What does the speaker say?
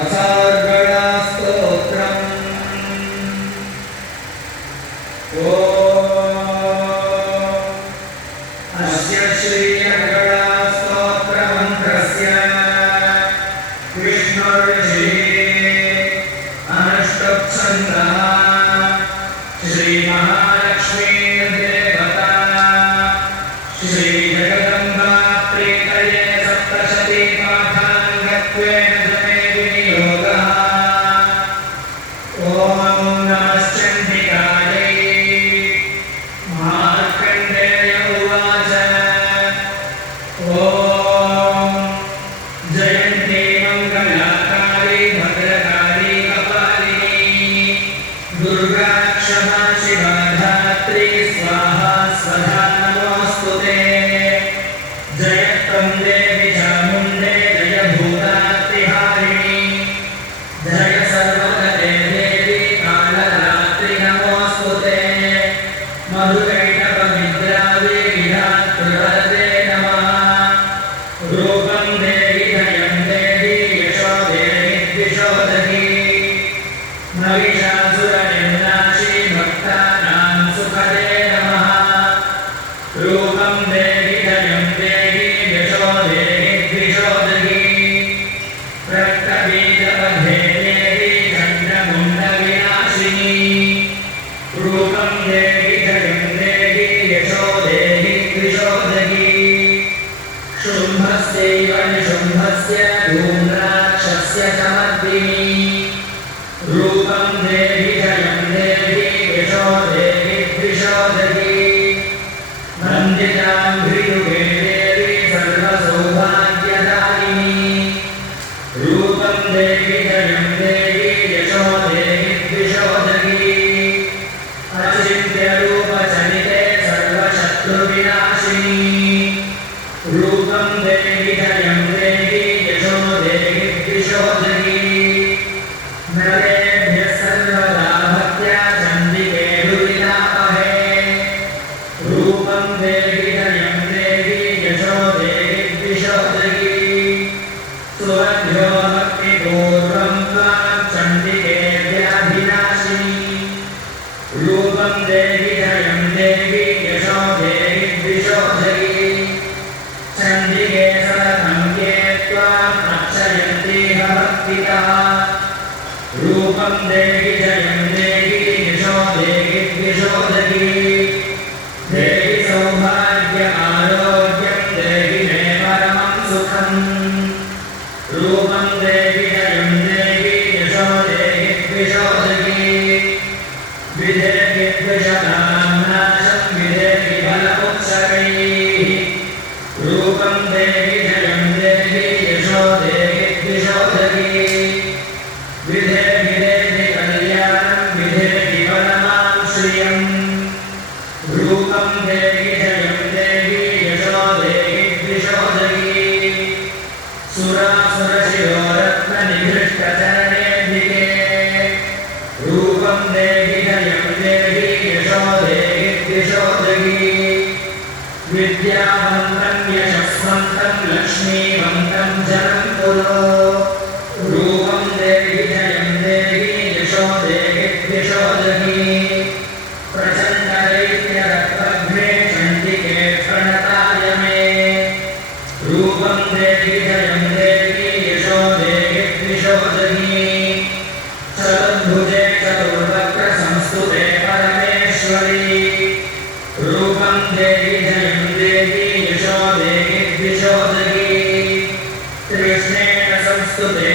अथर्वणास्तोत्रम् अस्य श्रीअर्गणास्तोत्रमन्त्रस्य विष्णुर्षिः अनुष्टुप्छन्दः श्रीमहालक्ष्मीर्देवता श्रीजगदम्बा प्रीतये सप्तशतीपाठाङ्गत्वेन जने विनियोगः। ॐ नमश्चण्डिकायै। मार्कण्डेय उवाच ॐ जयन्ती मङ्गलाकाली भद्रकाली कपालिनी दुर्गा क्षमा शिवा धात्री स्वाहा स्वधा नमोऽस्तुते। जय त्वं देवी चामुण्डे जय भूतात्रिहारिणी जय सर्वगते देवी कालरात्रि नमोऽस्तुते। मधुकैटभविद्रावे विधातृवरदे नमः। रूपं देहि धयं देहि यशो देहि द्विषोदहि महिषासुरनिर्नाशी भक्तानां सुखदे नमः। रूपं देहि धयं देहि यशो देहि द्विषोदहि रक्तबीजवधे देहि चण्डमुण्डविनाशिनी। रूपं देहि धयं देहि यशो देहि द्विषोदहि शुम्भस्यैव निशुम्भस्य धूम्राक्षस्य च मर्दिनी। रूपं देहि धयं देहि यशो देहि द्विषोदहि वन्दिताङ्घ्रियुगे देवी सर्वसौभाग्यदायिनी। रूपं देहि धयं देहि यशो देहि द्विषोदहि अचिन्त्यरूपचलिते सर्वशत्रुविनाशिनी। रूपं देहि धयं देहि यशो देहि द्विषोदहि नरेभ्यः सर्वदा भक्त्या चण्डिके दुरितापहे। रूपं देहि धयं देहि यशो देहि द्विषोदहि सुवभ्यो भक्तिपूर्वं त्वां चण्डिके व्याधिनाशिनी। रूपं देहि धयं देहि यशो देहि द्विषोदहि चण्डिके सततं ये त्वां रक्षयन्तीह भक्तितः। रूपं देहि धयं देहि यशो देहि द्विषोदहि देहि सौभाग्यमारोग्यं देहि मे परमं सुखम्। रूपं देहि धयं देहि यशो देहि द्विषोदहि विदेहि द्विषदां नाशं विदेहि बलमुत्सकैः। रूपं देहि धयं देहि यशो देहि द्विषोदहि विदेहि देहि कल्याणं विदेहि परमां श्रियम्। रूपं देहि धयं देहि यशो देहि द्विषोदहि सुरासुरशिरोरत्ननिभृष्टचरणेऽम्बिके। रूपं देहि धयं देहि यशो देहि द्विषोदहि विद्यावन्तं यशस्वन्तं लक्ष्मीवन्तं जनं कुरु। रूपं देहि धयं देहि यशो देहि द्विषोदहि प्रचण्डदैत्यरक्तघ्ने चण्डिके प्रणताय मे। रूपं देहि धयं देहि यशो देहि द्विषोदहि चतुर्भुजे चतुर्वक्त्रसंस्तुते परमेश्वरी। रूपं देहि धयं देहि यशो देहि द्विषोदहि कृष्णेन संस्तुते